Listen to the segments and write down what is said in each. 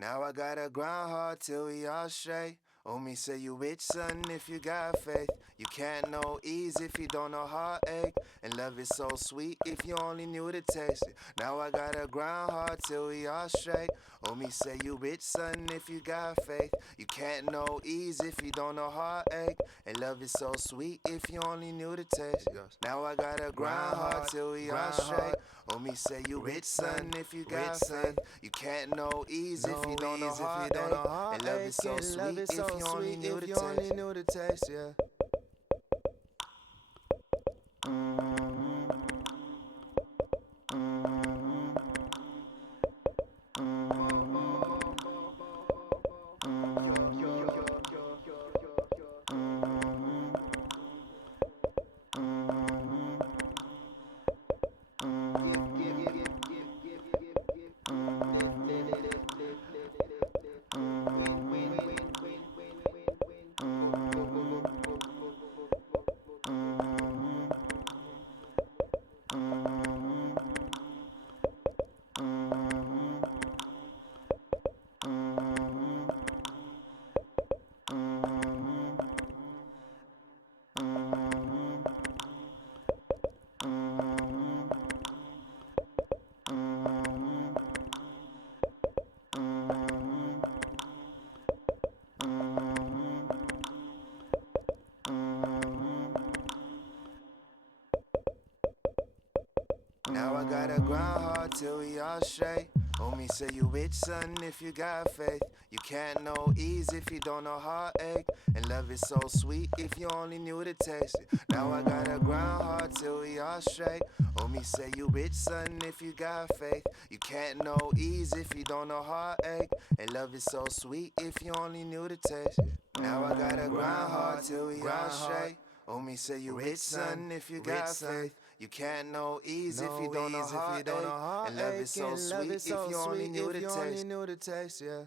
Now I gotta grind hard till we all straight. Oh, me say you rich, son, if you got faith. You can't know ease if you don't know heartache. And love is so sweet if you only knew the taste. Now I gotta grind hard till we all straight. Oh, me say you rich, son, if you got faith. You can't know ease if you don't know heartache. And love is so sweet if you only knew the taste. Now I gotta grind hard till we all straight. Oh, me say you rich, son, if you got faith. You can't know ease if you don't know heartache. And love is so sweet if you only knew the taste. Yeah. Now I gotta grind hard till we all straight. Oh, me say you rich, son, if you got faith. You can't know ease if you don't know heartache. And love is so sweet if you only knew the taste. Now I gotta grind hard till we all straight. Oh, me say you rich, son, if you got faith. You can't know ease if you don't know heartache. And love is so sweet if you only knew the taste. Now I gotta grind hard till we all straight. Oh, me say you rich, son, if you got faith. You can't know ease if you don't know heartache. And love is so sweet if you only knew the taste. Yeah.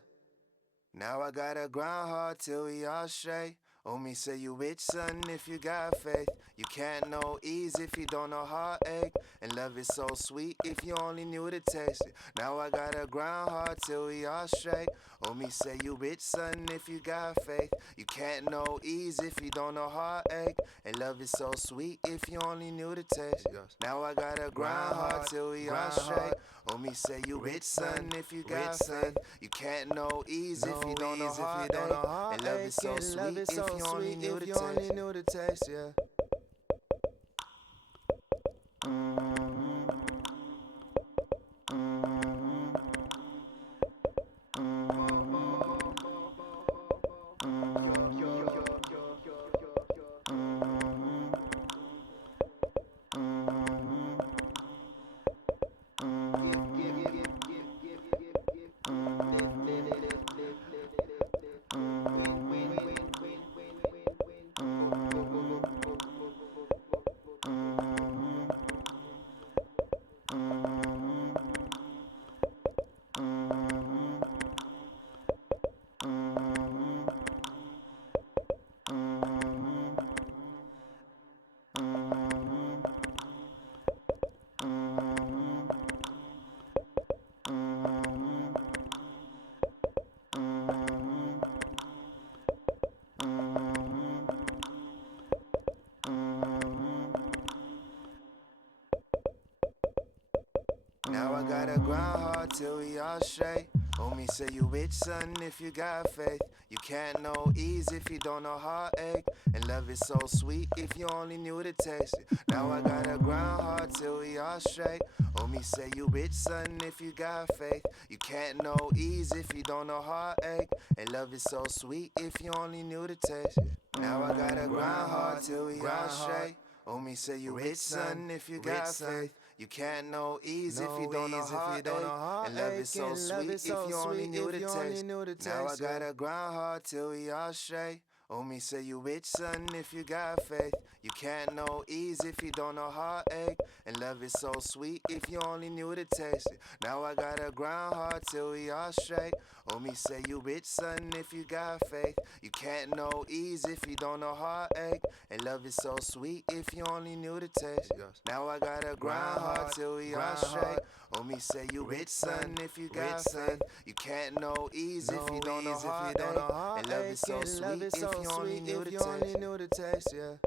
Now I gotta grind hard till we all straight. Oh, me say you rich, son, if you got faith. You can't know ease if you don't know heartache. And love is so sweet if you only knew the taste. Now I gotta grind hard till we all straight. Oh, me say you rich, son, if you got faith. You can't know ease if you don't know heartache. And love is so sweet if you only knew the taste. Now I gotta grind hard till we all straight. Oh, me say you rich, son, if you got faith. You can't know ease if you don't know heartache. And love is so sweet if you only knew the taste. Yeah. Now I gotta grind hard till we all straight. Oh, me say you rich, son, if you got faith. You can't know ease if you don't know heartache. And love is so sweet if you only knew the taste. Now I gotta grind hard till we all straight. Oh, me say you rich, son, if you got faith. You can't know ease if you don't know heartache. And love is so sweet if you only knew the taste. Now I gotta grind hard till we all straight. Oh, me say you rich, son, if you got faith. You can't know ease if you don't know heartache. And love is so sweet if you only knew the taste. Now I gotta grind hard till we all straight. Oh, me say you rich, son, if you got faith. You can't know ease if you don't know heartache. And love is so sweet if you only knew the taste. Now I gotta grind hard till we all straight. Oh, me say you rich, son, if you got faith. You can't know ease if you don't know heartache. And love is so sweet if you only knew the taste. Now I gotta grind hard till we all straight. Oh, me say you rich, son, if you got faith. You can't know ease if you don't know heartache. And love is so sweet if you only knew the taste. Yeah.